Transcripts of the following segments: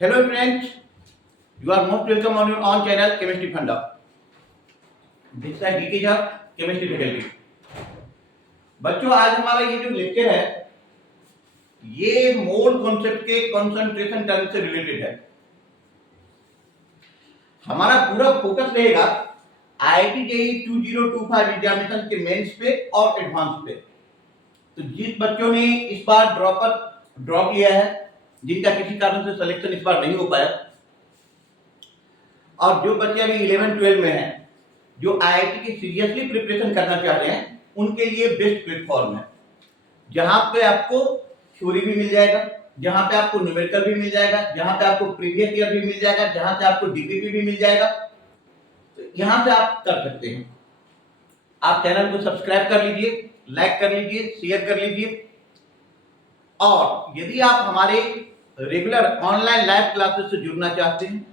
Hello friends, you are most welcome on your own channel Chemistry Funda. This is DK Jha, Chemistry Faculty. बच्चों आज हमारा ये जो lecture है ये मोल कॉन्सेप्ट के कंसंट्रेशन टर्म से रिलेटेड है। हमारा पूरा फोकस रहेगा IIT JEE 2025 एग्जामिनेशन के मेंस पे और एडवांस पे। तो जिस बच्चों ने इस बार ड्रॉप किया है, जिनका किसी कारण से सिलेक्शन इस बार नहीं हो पाया, और जो बच्चे अभी 11-12 में हैं, जो IIT की सीरियसली प्रिपरेशन करना चाहते हैं, उनके लिए बेस्ट प्लेटफॉर्म है, जहां पे आपको थ्योरी भी मिल जाएगा, जहां पे आपको न्यूमेरिकल भी मिल जाएगा, जहां पे आपको प्रीवियस ईयर भी मिल जाएगा, जहां से आपको डीपीपी भी मिल जाएगा। तो यहां से आप कर सकते हैं। आप चैनल को सब्सक्राइब कर लीजिए, लाइक कर लीजिए, शेयर कर लीजिए, और यदि आप हमारे रेगुलर ऑनलाइन लाइव क्लासेस से जुड़ना चाहते हैं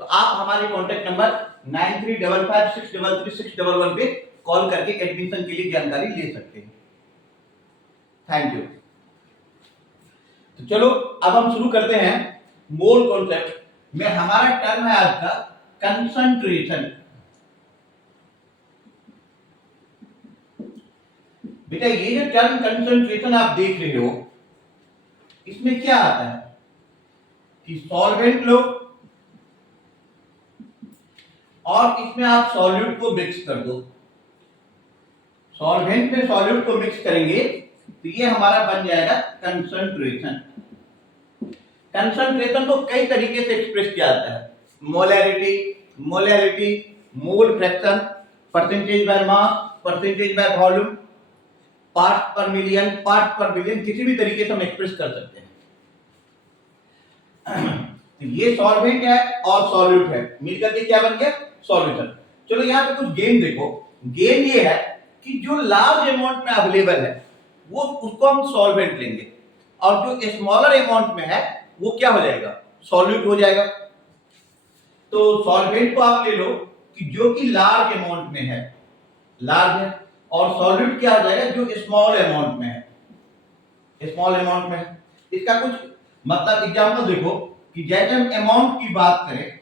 तो आप हमारे कॉन्टैक्ट नंबर 9355633611 पे कॉल करके एडमिशन के लिए जानकारी ले सकते हैं। Thank you. तो चलो अब हम शुरू करते हैं। मोल कॉन्सेप्ट में हमारा टर्म है आज का कंसंट्रेशन। बेटा ये जो टर्म कंसंट्रेशन आप देख रहे हो, इसमें क्या आता है कि सॉल्वेंट लो और इसमें आप सॉल्यूट को मिक्स कर दो। सॉल्वेंट में सॉल्यूट को मिक्स करेंगे तो ये हमारा बन जाएगा कंसंट्रेशन। कंसंट्रेशन को कई तरीके से एक्सप्रेस किया जाता है। Molarity, mole fraction, percentage by mass, percentage by volume, parts पर मिलियन, पार्ट्स पर बिलियन, किसी भी तरीके से हम एक्सप्रेस कर सकते हैं। तो ये सॉल्वेंट है और सॉल्यूट है, मिलकर के क्या बन गया? सॉल्यूशन। चलो यहाँ पे कुछ गेम देखो। गेम ये है कि जो लार्ज अमाउंट में अवेलेबल है वो उसको हम सॉल्वेंट लेंगे, और जो स्मॉलर अमाउंट में है वो क्या हो जाएगा? सॉल्यूट हो जाएगा। तो सॉल्वेंट को आप ले लो कि जो कि लार्ज अमाउंट में है, लार्ज है, और सॉल्यूट क्या हो जाएगा? जो स्मॉल अमाउंट में है, स्मॉल अमाउंट में है। इसका कुछ मतलब एग्जांपल देखो कि जैसे हम अमाउंट की बात करें,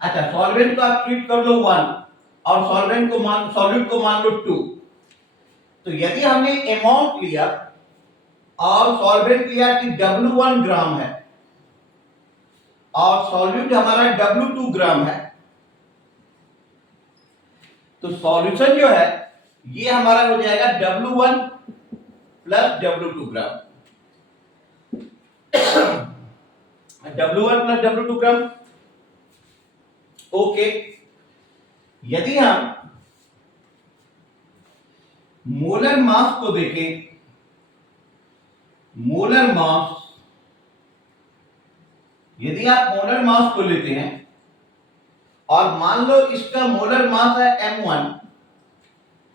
अच्छा सॉल्वेंट को आप ट्रीट कर लो 1 और सॉल्वेंट को सॉल्यूट को मान लो 2। तो यदि हमने अमाउंट लिया और सॉल्वेंट लिया कि W1 ग्राम है और सॉल्यूट हमारा W2 ग्राम है, तो सॉल्यूशन जो है ये हमारा हो जाएगा W1 प्लस W2 ग्राम। W1 प्लस W2 ग्राम। ओके, यदि हम मोलर मास को देखें, मोलर मास, यदि आप मोलर मास को लेते हैं और मान लो इसका मोलर मास है M1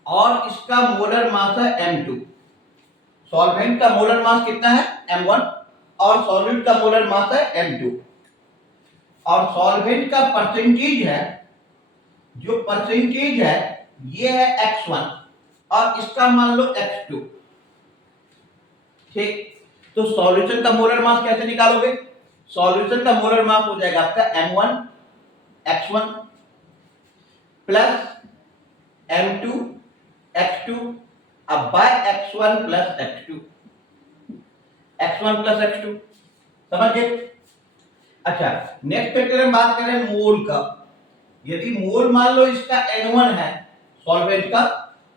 और इसका मोलर मास है M2। सॉल्वेंट का मोलर मास कितना है? M1 और सॉल्यूट का मोलर मास है M2, और सॉल्वेंट का परसेंटेज है, जो परसेंटेज है ये है X1 और इसका मान लो X2। ठीक, तो सॉल्यूशन का मोलर मास कैसे निकालोगे? सॉल्यूशन का मोलर मास हो जाएगा आपका M1 X1 plus M2 X2 अब bye X1 plus X2, X1 plus X2। समझ गए? अच्छा, नेक्स्ट फैक्टर हम बात करें मोल का। यदि मोल मान लो इसका N1 है सॉल्वेंट का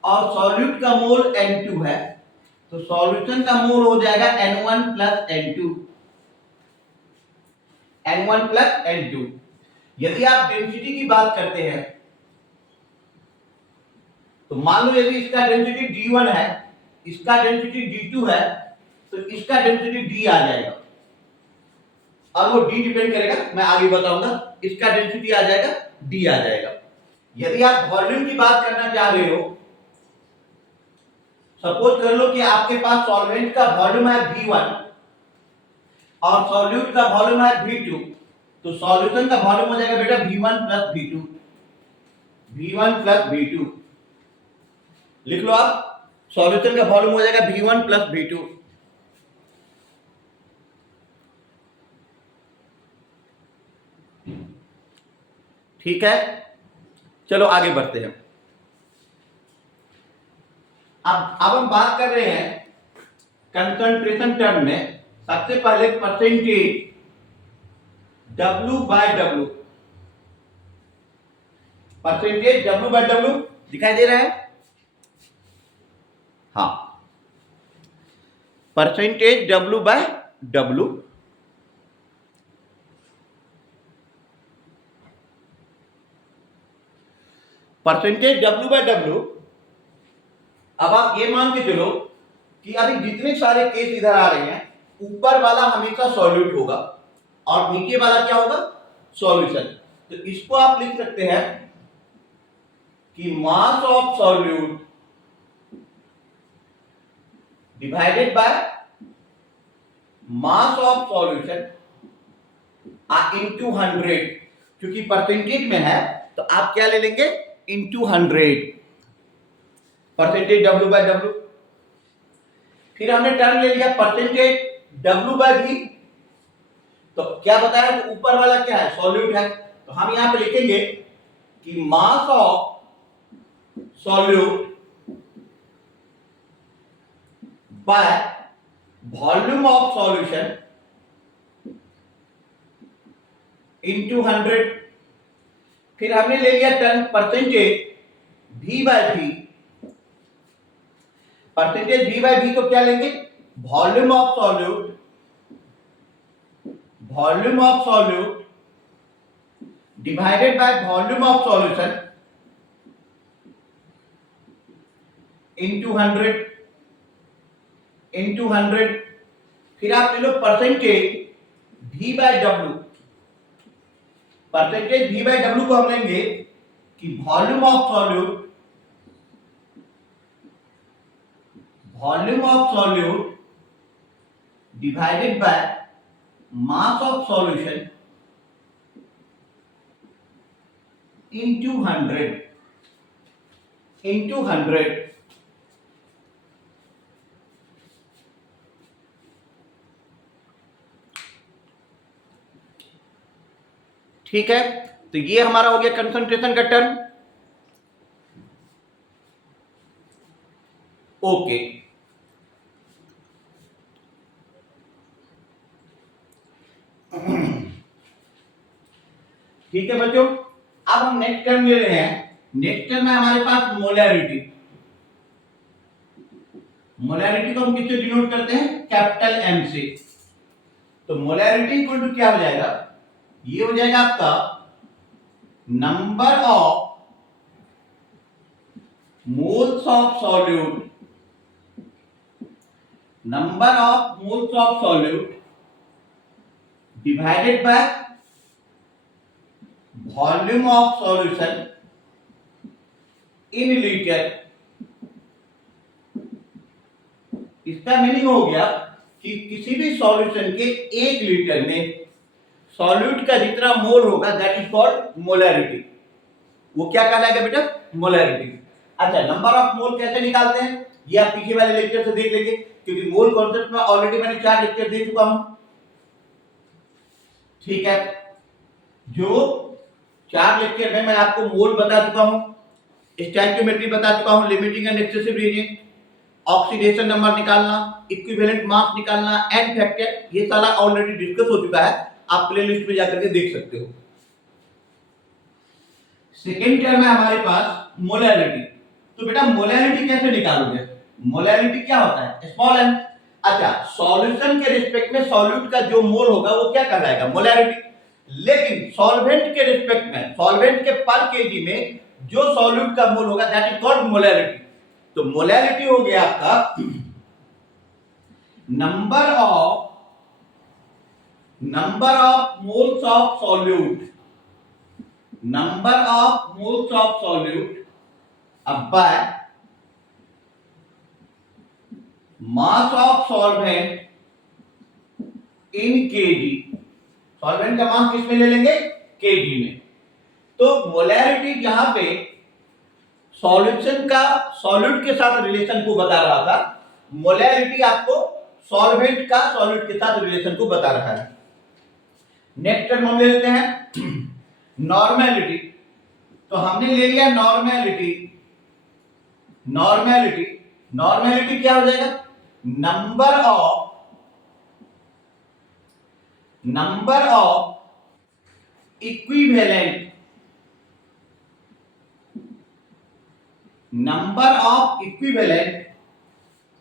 और सॉल्यूट का मोल N2 है, तो सॉल्यूशन का मोल हो जाएगा N1 plus N2, N1 plus N2। यदि आप डेंसिटी की बात करते हैं तो मान लो यदि इसका डेंसिटी D1 है, इसका डेंसिटी D2 है, तो इसका डेंसिटी D आ जाएगा, और वो D डिपेंड करेगा, मैं आगे बताऊंगा। इसका डेंसिटी आ जाएगा D आ जाएगा। यदि आप वॉल्यूम की बात करना चाह रहे हो, सपोज कर लो कि आपके पास सॉल्वेंट का वॉल्यूम है V1 और सॉल्यूट का वॉल्यूम है V2, तो सॉल्यूशन का वॉल्यूम हो जाएगा बेटा V1 plus V2, V1 plus V2। लिख लो आप, सॉल्यूशन का वॉल्यूम हो जाएगा V1 प्लस V2। ठीक है, चलो आगे बढ़ते हैं। अब हम बात कर रहे हैं कंसंट्रेशन टर्म में। सबसे पहले परसेंटेज W/W, परसेंटेज W/W दिखाई दे रहा है? हाँ, परसेंटेज W/W, परसेंटेज W/W। अब आप ये मान के चलो कि अभी जितने सारे केस इधर आ रहे हैं, ऊपर वाला हमेशा सॉल्यूट होगा और नीचे वाला क्या होगा? सॉल्यूशन। तो इसको आप लिख सकते हैं कि मास of solute divided by mass of solution into 100। क्योंकि परसेंटेज में है तो आप क्या ले लेंगे? Into 100, percentage W/W। फिर हमने टर्म ले लिया परसेंटेज W/V। तो क्या बताया? तो ऊपर वाला क्या है? सॉल्यूट है। तो हम यहां पे लिखेंगे कि मास of solute by volume of solution into 100। फिर हमने ले लिया term percentage V/V। Percentage V/V को क्या लेंगे? Volume of solute, volume of solute divided by volume of solution into 100। फिर आप ले लो परसेंटेज V/W। परसेंटेज V/W को हम लेंगे कि volume of solute, volume of solute divided by mass of solution into 100। ठीक है, तो ये हमारा हो गया कंसंट्रेशन का टर्म। ओके, ठीक है बच्चों, अब हम नेक्स्ट टर्म ले रहे हैं। नेक्स्ट टर्म है हमारे पास मोलैरिटी। मोलैरिटी को हम किससे डिनोट करते हैं? कैपिटल M से। तो मोलैरिटी इक्वल टू क्या हो जाएगा? ये हो जाएगा आपका number of moles of solute, number of moles of solute divided by volume of solution in litre. इसका मीनिंग हो गया कि किसी भी सॉल्यूशन के 1 लीटर में सॉल्यूट का जितना मोल होगा दैट इज कॉल्ड मोलैरिटी। वो क्या कहलाएगा बेटा? मोलैरिटी। अच्छा, नंबर ऑफ मोल कैसे निकालते हैं ये आप पीछे वाले लेक्चर से देख लेंगे, क्योंकि मोल कॉन्सेप्ट में ऑलरेडी मैंने 4 लेक्चर दे चुका हूं। ठीक है, जो 4 लेक्चर में मैं आपको मोल बता चुका हूं, स्टोइकियोमेट्री बता चुका हूं, limiting and excessive reagent, oxidation number निकालना, इक्विवेलेंट मास निकालना, एन फैक्टर, ये सारा ऑलरेडी डिस्कस हो चुका है। आप प्लेलिस्ट में जाकर के देख सकते हो। सेकेंड टर्म है हमारे पास मोलैरिटी। तो बेटा मोलैरिटी कैसे निकालोगे? मोलैरिटी क्या होता है? Small m। अच्छा, सॉल्यूशन के रिस्पेक्ट में सॉल्यूट का जो मोल होगा वो क्या कहलाएगा? मोलैरिटी। लेकिन सॉल्वेंट के रिस्पेक्ट में, सॉल्वेंट के पर केजी में जो सॉल्यूट का मोल होगा दैट इज कॉल्ड मोलैरिटी। तो मोलैरिटी हो गया आपका number of moles of solute, number of moles of solute by mass of solvent in KG. Solvent का मास किस में ले लेंगे? केजी में। तो मोलैरिटी जहां पे सॉल्यूशन का सॉल्यूट के साथ रिलेशन को बता रहा था, मोलैरिटी आपको सॉल्वेंट का सॉल्यूट के साथ रिलेशन को बता रहा है। नेक्स्ट टर्म हम ले लेते हैं नॉर्मेलिटी। तो हमने ले लिया नॉर्मेलिटी। नॉर्मेलिटी नॉर्मेलिटी क्या हो जाएगा? Number of equivalent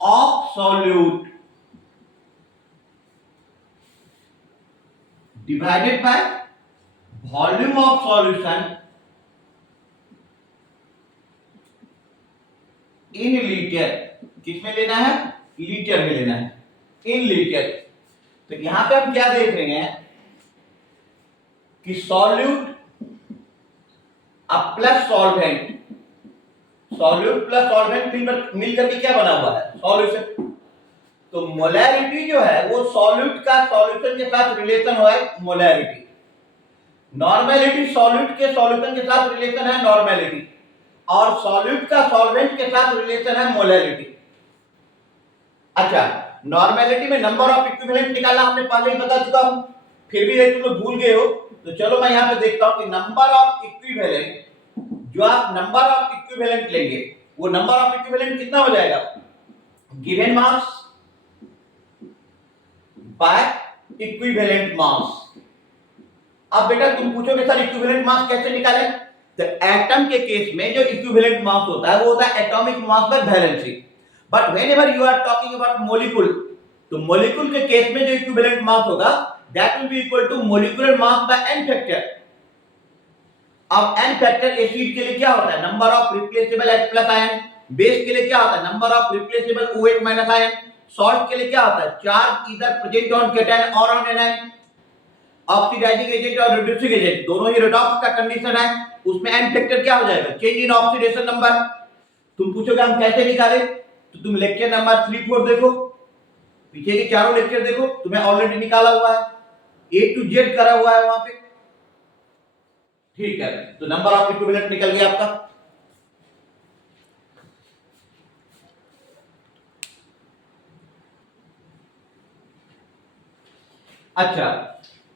of solute divided by volume of solution in litre. किसमें लेना है? लीटर में लेना है, इन लीटर। तो यहां पे हम क्या देख रहे हैं कि सॉल्यूट अब plus solvent, solute plus solvent मिलकर के क्या बना हुआ है? सॉल्यूशन। तो मोलैरिटी जो है वो सॉल्यूट का सॉल्यूशन के साथ रिलेशन है मोलैरिटी। नॉर्मेलिटी सॉल्यूट के सॉल्यूशन के साथ रिलेशन है नॉर्मेलिटी, और सॉल्यूट का सॉल्वेंट के साथ रिलेशन है मोलैरिटी। अच्छा, नॉर्मेलिटी में नंबर ऑफ इक्विवेलेंट निकालना हमने पहले ही बता चुका हूं, फिर भी यदि तुम भूल गए हो तो चलो मैं यहां पे देखता हूं कि नंबर ऑफ इक्विवेलेंट, जो आप नंबर ऑफ इक्विवेलेंट लेंगे वो नंबर ऑफ इक्विवेलेंट कितना हो जाएगा? Given mass by equivalent mass. अब बेटा तुम पूछोगे सर इक्विवेलेंट मास कैसे निकालें? तो एटम के केस में जो इक्विवेलेंट मास होता है वो होता है atomic mass by valency. But whenever you are talking about molecule, तो मॉलिक्यूल के केस में जो इक्विवेलेंट मास होगा that will be equal to molecular mass by n factor. अब n फैक्टर एसिड के लिए क्या होता है? Number of replaceable H+ ion. Base के लिए क्या होता है? Number of replaceable OH- ion. Salt के लिए क्या होता है? चार्ज इधर प्रेजेंट ऑन कैटायन और ऑन एनायन। ऑक्सीडाइजिंग एजेंट और रिड्यूसिंग एजेंट दोनों ही रेडॉक्स का कंडीशन है, उसमें n फैक्टर क्या हो जाएगा? Change in oxidation number. तुम पूछोगे हम कैसे निकाले? तो तुम लेक्चर नंबर 3, 4 देखो, पीछे के चारों लेक्चर देखो, तुम्हें ऑलरेडी निकाला हुआ है, A to Z करा हुआ है वहां पे। ठीक है, तो नंबर ऑफ इक्विवेलेंट निकल गया आपका। अच्छा,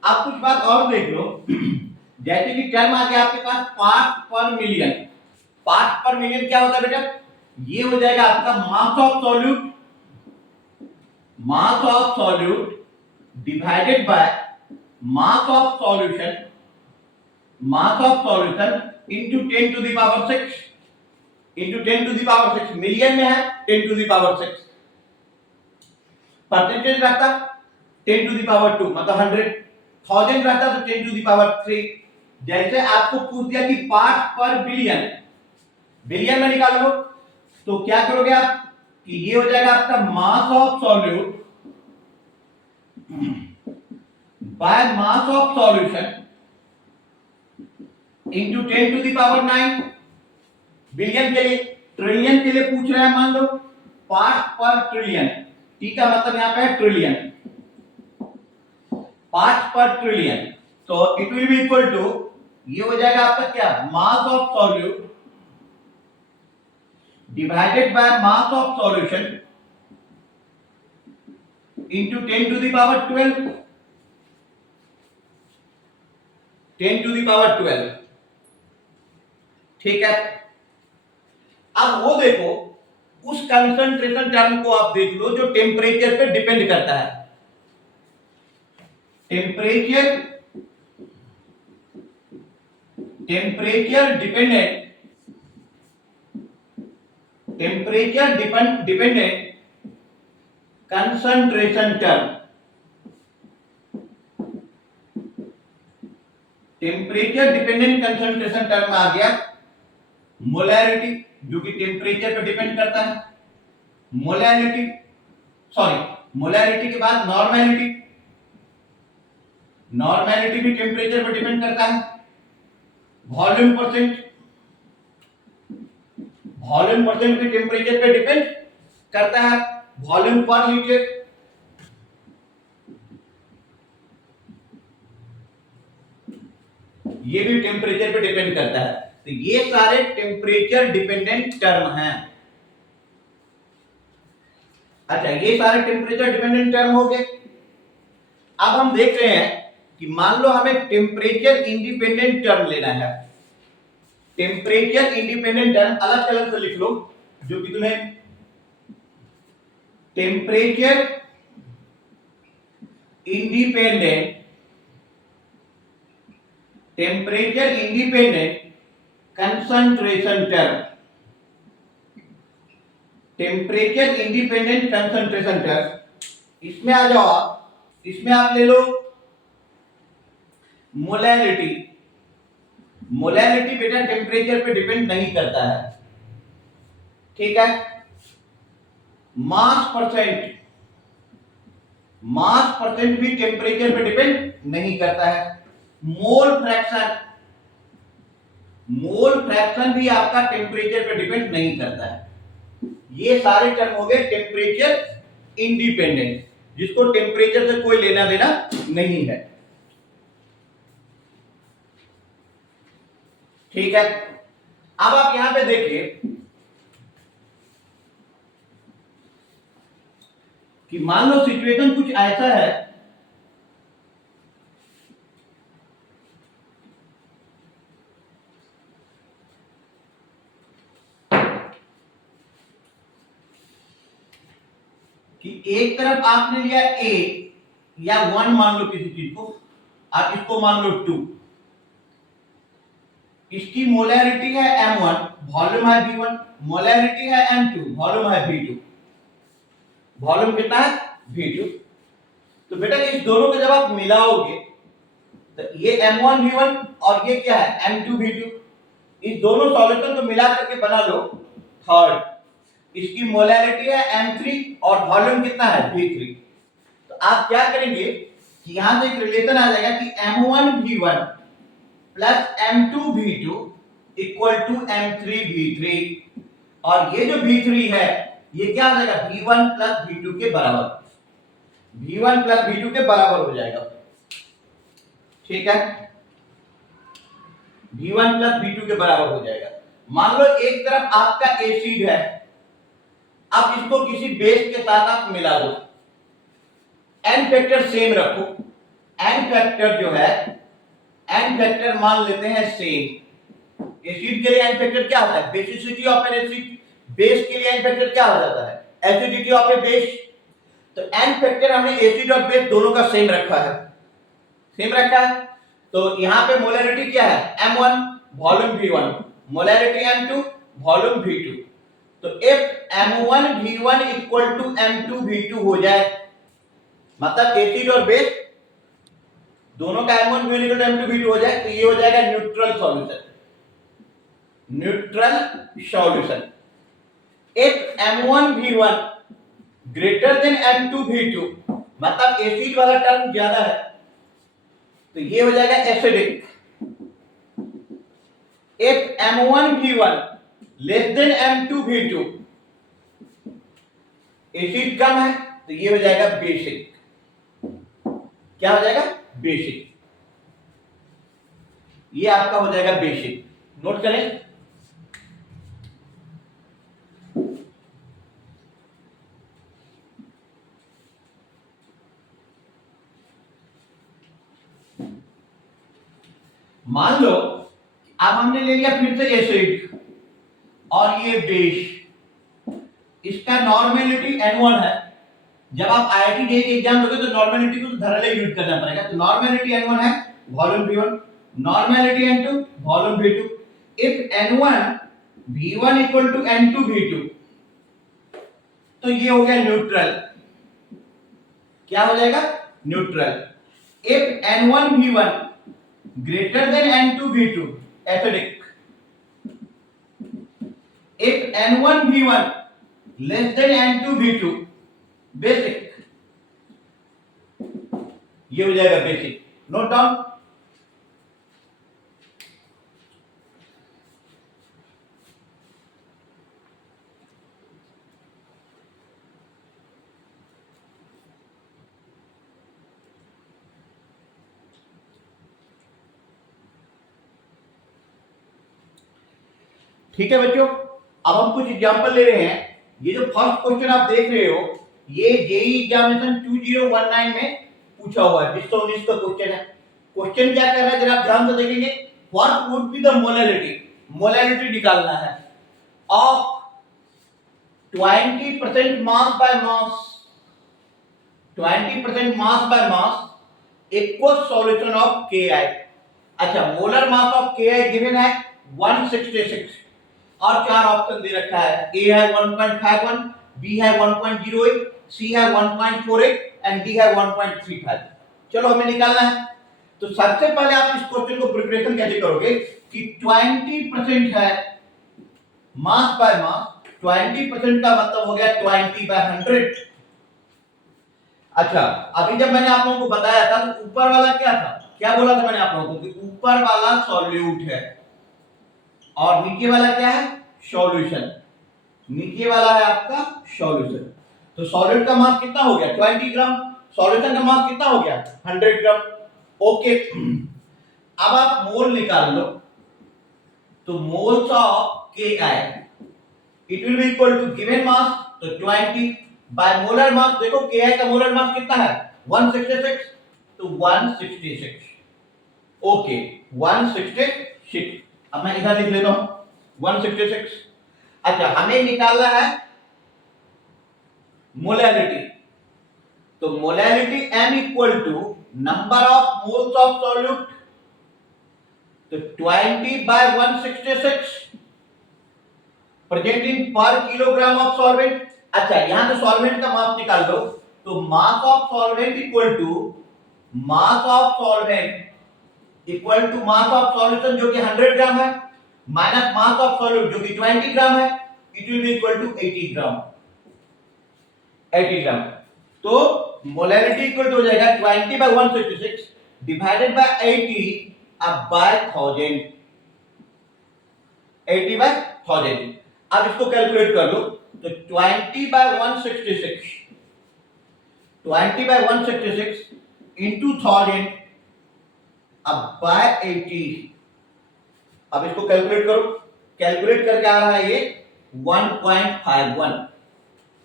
आप कुछ बात और देख लो, जैसे कि टर्म आ गया आपके पास part per million. Part per million क्या होता है बेटा? ये हो जाएगा आपका mass of solute divided by mass of solution into 10 to the power 6 into 10 to the power 6। Million में है 10 टू द पावर 6, परसेंटेज रहता 10 टू द पावर 2 मतलब 100, 1000 रहता तो 10 टू द पावर 3। जैसे आपको पूछ दिया कि पार्ट पर बिलियन, बिलियन में निकाल लो, तो क्या करोगे आप कि ये हो जाएगा आपका mass of solute by mass of solution into 10 to the power 9। Billion के लिए, ट्रिलियन के लिए पूछ रहे हैं, मान लो पार्ट पर ट्रिलियन, ठीक है, मतलब यहां पे है ट्रिलियन, पार्ट पर ट्रिलियन। तो it will be equal to, ये हो जाएगा आपका क्या? Mass of solute divided by mass of solution into 10 to the power 12, 10 to the power 12। ठीक है, अब वो देखो उस कंसंट्रेशन टर्म को आप देख लो जो टेम्परेचर पे डिपेंड करता है। Temperature dependent concentration term. Temperature dependent concentration term में आ गया मोलैरिटी, जो कि टेम्परेचर पर डिपेंड करता है। मोलैरिटी के बाद नॉर्मेलिटी, नॉर्मेलिटी भी टेम्परेचर पर डिपेंड करता है। वॉल्यूम परसेंट भी टेम्परेचर पे डिपेंड करता है। वॉल्यूम पर लीटर, ये भी टेम्परेचर पे डिपेंड करता है। तो ये सारे टेम्परेचर डिपेंडेंट टर्म हैं। अच्छा, ये सारे टेम्परेचर डिपेंडेंट टर्म हो गए। अब हम देख रहे हैं कि मान लो हमें टेम्परेचर इंडिपेंडेंट टर्म लेना है। टेम्परेचर इंडिपेंडेंट टर्म अलग कलर से लिख लो, जो कि तुम्हें temperature independent concentration term, temperature independent concentration term. इसमें आ जाओ आप, इसमें आप ले लो मोलैरिटी। मोलैरिटी बेटा टेम्परेचर पे डिपेंड नहीं करता है, ठीक है। मास परसेंट भी टेम्परेचर पे डिपेंड नहीं करता है। मोल फ्रैक्शन भी आपका टेम्परेचर पे डिपेंड नहीं करता है। ये सारे टर्म हो गए टेम्परेचर इंडिपेंडेंट, जिसको टेम्परेचर से कोई लेना देना नहीं है, ठीक है। अब आप यहां पे देखिए कि मान लो सिचुएशन कुछ ऐसा है कि एक तरफ आपने लिया A या 1 मान लो किसी चीज को, आप इसको मान लो 2, इसकी मोलैरिटी है M1, वॉल्यूम है V1, मोलैरिटी है M2, वॉल्यूम है V2, वॉल्यूम कितना है V2। तो बेटा इस दोनों को जब आप मिलाओगे तो ये M1 V1 और ये क्या है M2 V2, इस दोनों सॉल्यूशन को मिला करके बना लो थर्ड। इसकी मोलैरिटी है M3 और वॉल्यूम कितना है V3। तो आप क्या करेंगे कि यहां से एक रिलेशन आ जाएगा कि M1 V1 plus M2 V2 equal to M3 V3, और ये जो V3 है ये क्या हो जाएगा V1 प्लस V2 के बराबर, V1 प्लस V2 के बराबर हो जाएगा, ठीक है। V1 प्लस V2 के बराबर हो जाएगा। मान लो एक तरफ आपका एसिड है, अब इसको किसी बेस के साथ आप मिला दो, एन फैक्टर सेम रखो। एन फैक्टर जो है, एन फैक्टर मान लेते हैं सेम। एसिड के लिए एन फैक्टर क्या होता है basicity of N acid, base के लिए एन फैक्टर क्या हो जाता है एसिडिटी ऑफ ए बेस। तो एन फैक्टर हमने एसिड और बेस दोनों का सेम रखा है, सेम रखा है। तो यहां पे मोलैरिटी क्या है M1 volume V1, molarity M2 volume V2। तो if M1 V1 equal to M2 V2 हो जाए, मतलब एसिड और बेस दोनों का M1 V1 equal to M2 V2 हो जाए, तो ये हो जाएगा neutral solution, neutral solution. If M1 V1 greater than M2 V2, मतलब एसिड वाला टर्म ज्यादा है, तो ये हो जाएगा acidic. If M1 V1 less than M2 V2, acid कम है, तो ये हो जाएगा बेसिक। क्या हो जाएगा बेसिक, ये आपका हो जाएगा बेसिक। नोट करें, मान लो अब हमने ले लिया फिर से एसिड और ये बेस, इसका नॉर्मेलिटी N1 है। जब आप IIT JEE के एग्जाम दोगे तो नॉर्मेलिटी को तो धड़ल्ले यूज करना पड़ेगा। तो नॉर्मेलिटी N1 है volume V1, normality N2 volume V2। If N1 V1 equal to N2 V2, तो ये हो गया न्यूट्रल। क्या हो जाएगा neutral. If N1 V1 greater than N2 V2, acidic. If N1 V1 less then N2 V2, basic. ये हो जाएगा बेसिक। Note down. ठीक है बच्चों, अब हम कुछ एग्जांपल ले रहे हैं। ये जो फर्स्ट क्वेश्चन आप देख रहे हो, ये जेईई एग्जामिनेशन 2019 में पूछा हुआ है, 2019 का क्वेश्चन है। क्वेश्चन क्या कर रहा है जरा ध्यान से देखेंगे। What would be the molarity, molality निकालना है of 20% mass by mass, 20% mass by mass equal solution of Ki। अच्छा, molar mass of Ki given है 166 और चार ऑप्शन दे रखा है, ए है 1.51, बी है 1.08, सी है 1.48 एंड डी है 1.35। चलो हमें निकालना है। तो सबसे पहले आप इस क्वेश्चन को प्रिपरेशन कैसे करोगे कि 20% है मास बाय मास, 20% का मतलब हो गया 20/100। अच्छा, अभी जब मैंने आप लोगों को बताया था तो ऊपर वाला क्या था, क्या बोला था मैंने आप लोगों को कि ऊपर वाला सॉल्यूट है और नीचे वाला क्या है, सॉल्यूशन। नीचे वाला है आपका सॉल्यूशन। तो सॉल्यूट का मास कितना हो गया 20 ग्राम, सॉल्यूशन का मास कितना हो गया 100 ग्राम। ओके, अब आप मोल निकाल लो। तो moles of Ki it will be equal to given mass तो 20 बाय मोलर मास। देखो Ki का मोलर मास कितना है 166, तो 166। ओके 166। अब मैं इधर लिख लेता हूं 166। अच्छा, हमें निकालना है मोलैलिटी। तो molality m equal to number of moles of solute, तो 20 बाय 166 प्रेजेंट इन पर किलोग्राम ऑफ सॉल्वेंट। अच्छा, यहां से सॉल्वेंट का मास निकाल लो। तो mass of solvent equal to mass of solvent equal to mass of solution जो कि 100 ग्राम है माइनस मास ऑफ सॉल्यूट जो कि 20 ग्राम है, it will be equal to 80 gram. 80 gram. तो मोलैलिटी इक्वल टू हो जाएगा 20 बाय 166 डिवाइडेड बाय 80 अब बाय 1000, 80 बाय 1000। अब इसको कैलकुलेट कर लो। तो 20 बाय 166, 20 बाय 166 इंटू 1000 अब बाय 80। अब इसको कैलकुलेट करो। कैलकुलेट करके आ रहा है ये 1.51,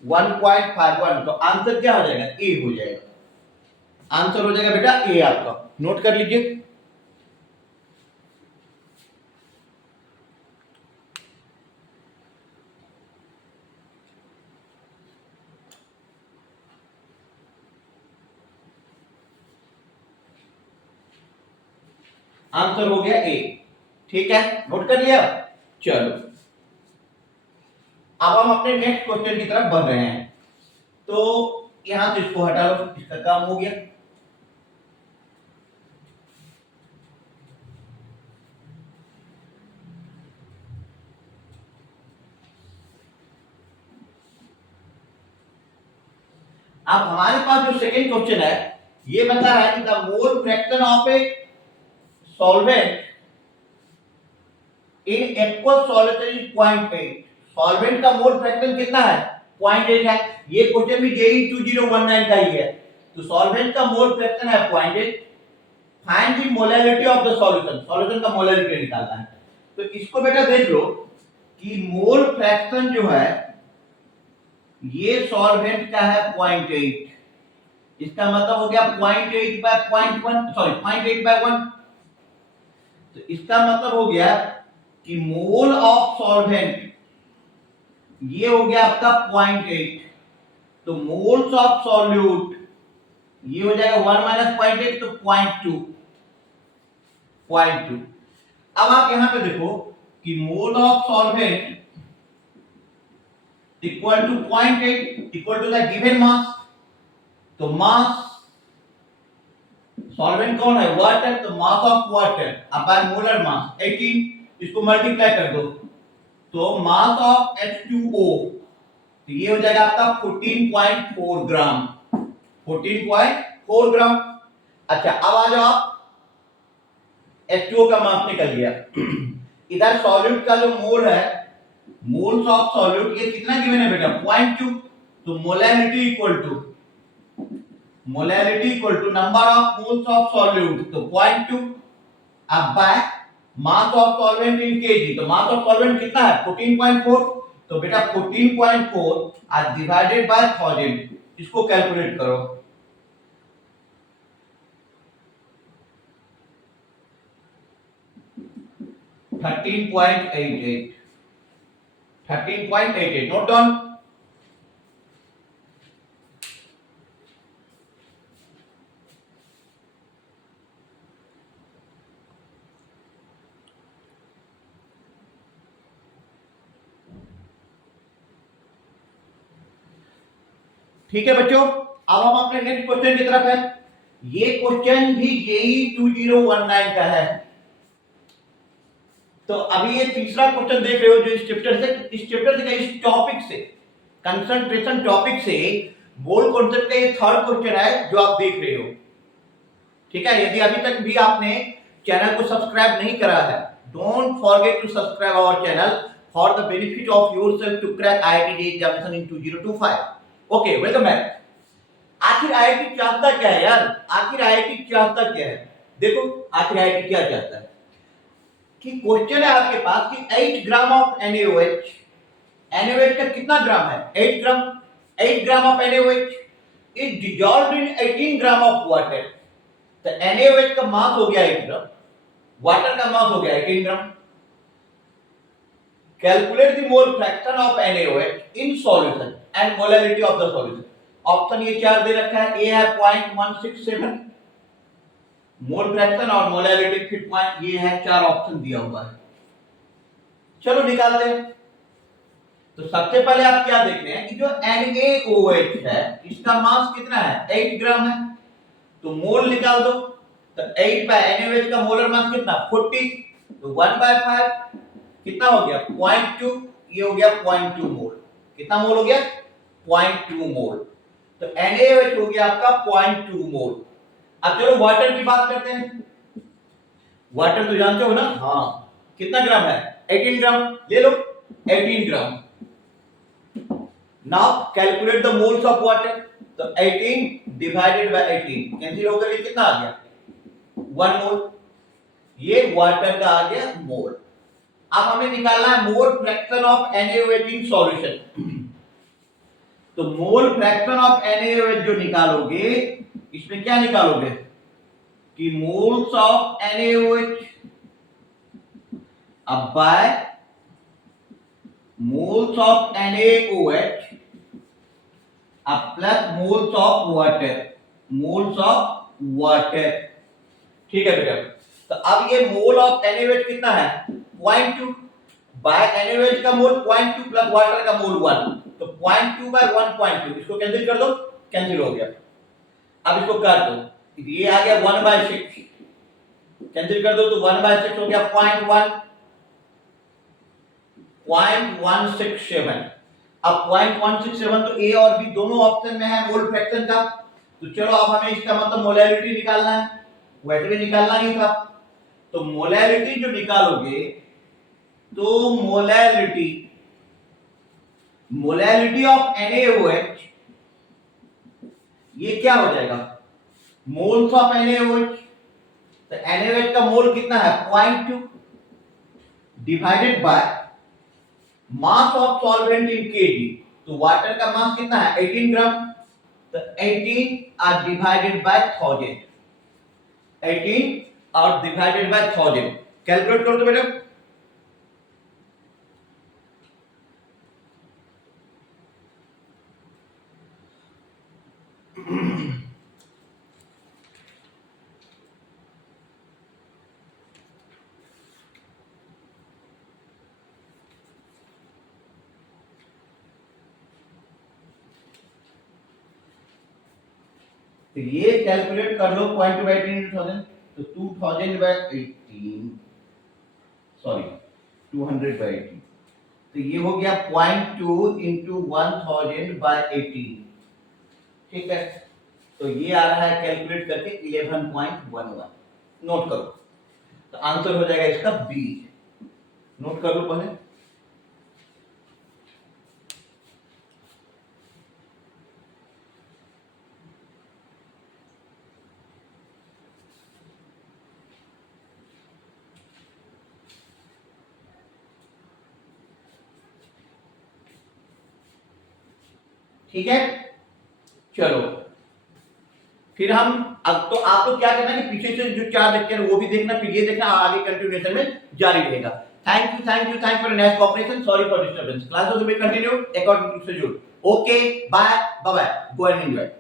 1.51। तो आंसर क्या हो जाएगा, ए हो जाएगा। आंसर हो जाएगा बेटा ए आपका, नोट कर लीजिए। आंसर हो गया ए। ठीक है, नोट कर लिया। चलो अब हम अपने नेक्स्ट क्वेश्चन की तरफ बढ़ रहे हैं। तो यहां से इसको हटा लो, इसका काम हो गया। अब हमारे पास जो सेकंड क्वेश्चन है ये बता रहा है कि the mole fraction of a solvent in aqueous solution is 0.8। Solvent का मोल फ्रैक्शन कितना है 0.8 है। ये क्वेश्चन भी जेई 2019 का ही है। तो सॉल्वेंट का मोल फ्रैक्शन है 0.8। Find the molality of the solution, solution का मोलैलिटी निकालना है। तो इसको बेटा देख लो कि मोल फ्रैक्शन जो है ये सॉल्वेंट का है 0.8, इसका मतलब हो गया 0.8 बाय 0.1, सॉरी 0.8 बाय 1। तो इसका मतलब हो गया कि मोल ऑफ सॉल्वेंट ये हो गया आपका 0.8। तो मोल्स ऑफ सॉल्यूट ये हो जाएगा 1 माइनस 0.8 तो 0.2, 0.2। अब आप यहां पे देखो कि mole of solvent equal to 0.8 equal to the given mass. तो मास सॉल्वेंट कौन है वाटर, तो mass of water upon molar mass 18, इसको मल्टीप्लाई कर दो तो मास ऑफ H2O तो ये हो जाएगा आपका 14.4 ग्राम, 14.4 ग्राम। अच्छा, अब आ जाओ आप H2O का मास निकल गया। इधर सॉल्यूट का जो मोल है, मोल्स ऑफ सॉल्यूट ये कितना गिवन है बेटा 0.2। तो molality equal to number of moles of solute तो 0.2 अब by mass of solvent in KG. तो मास ऑफ सॉल्वेंट कितना है 14.4। तो बेटा 14.4 आज डिवाइडेड बाय 1000, इसको कैलकुलेट करो। 13.88, 13.88, नोट डाउन। ठीक है बच्चों, अब हम अपने नेक्स्ट क्वेश्चन की तरफ है। ये क्वेश्चन भी जेई 2019 का है। तो अभी ये तीसरा क्वेश्चन देख रहे हो जो इस चैप्टर से इस टॉपिक से, कंसंट्रेशन टॉपिक से बोल कॉन्सेप्ट का ये थर्ड क्वेश्चन है जो आप देख रहे हो। ठीक है, यदि अभी तक भी आपने चैनल को सब्सक्राइब नहीं करा है, don't forget to subscribe our channel for the benefit of yourself to crack IIT examination in 2025। Okay, welcome back. आखिर आईआईटी चाहता क्या है यार? आखिर आईआईटी चाहता क्या है? देखो, आखिर आईआईटी क्या चाहता है कि क्वेश्चन है आपके पास कि 8 ग्राम ऑफ NaOH, NaOH का कितना ग्राम है? 8 ग्राम। 8 gram of NaOH is dissolved in 18 gram of water. तो NaOH का मास हो गया 8 ग्राम, वाटर का मास हो गया 18 ग्राम। Calculate the mole fraction of NaOH in solution and molality of the solution. Option ये चार दे रखा है। ए है 0.167 मोल फ्रैक्शन और मोलैलिटी फिर पॉइंट, ये है चार ऑप्शन दिया हुआ है। चलो निकालते हैं। तो सबसे पहले आप क्या देख रहे हैं कि जो NaOH है इसका मास कितना है? 8 ग्राम है। तो मोल निकाल दो। तो 8 बाय NaOH का मोलर मास कितना? 40। तो 1/5 कितना हो गया? 0.2। ये हो गया 0.2 मोल। कितना मोल हो गया? 0.2 मोल। तो NaOH हो गया आपका 0.2 मोल। अब चलो वाटर की बात करते हैं। वाटर तो जानते हो ना? हाँ, कितना ग्राम है? 18 ग्राम। ले लो 18 ग्राम। Now calculate the moles of water. तो 18 डिवाइडेड बाय 18 कैंसिल होकर ये कितना आ गया? 1 मोल। ये वाटर का आ गया मोल। अब हमें निकालना है मोल fraction of NaOH in solution. तो मोल फ्रैक्शन ऑफ NaOH जो निकालोगे, इसमें क्या निकालोगे कि मोल्स ऑफ NaOH अब बाय मोल्स ऑफ NaOH अब plus moles of water, moles of water. ठीक है बेटा। तो अब ये मोल ऑफ NaOH कितना है? 0.2 बाय NaOH का मोल 0.2 प्लस वाटर का मोल 1। तो 0.2 बाय 1.2 इसको कैंसिल कर दो, कैंसिल हो गया। अब इसको काट दो, ये आ गया 1/6, कैंसिल कर दो तो 1/6 हो गया 0.167। अब 0.167 तो ए और बी दोनों ऑप्शन में है मोल फ्रैक्शन का। तो चलो अब हमें इसका मतलब मोलैलिटी निकालना है, वैसे भी निकालना ही था। तो मोलैलिटी जो निकालोगे तो मोलैलिटी ऑफ NaOH ये क्या हो जाएगा? Moles of NaOH। तो NaOH का मोल कितना है? 0.2 divided by mass of solvent in kg। तो वाटर का मास कितना है? 18 ग्राम। तो 18 आर डिवाइडेड बाय 1000। 18 और डिवाइडेड बाय 1000 कैलकुलेट कर दो बेटा। तो ये कैलकुलेट कर लो 0.2 बाय 18 into 1000। तो 2000 बाय 18 सॉरी 200 बाय 18। तो ये हो गया 0.2 into 1000 बाय 18। ठीक है, तो ये आ रहा है कैलकुलेट करके 11.11। नोट करो। तो आंसर हो जाएगा इसका बी। नोट कर लो पहले। ठीक है, चलो फिर हम अब तो आपको क्या करना है कि पीछे से जो चार लेक्चर वो भी देखना, फिर ये देखना, आगे कंटिन्यूएशन में जारी रहेगा। Thank you for your nice cooperation. Sorry for disturbance. Classes will be continued according to schedule. Okay, bye, bye bye. Go and enjoy.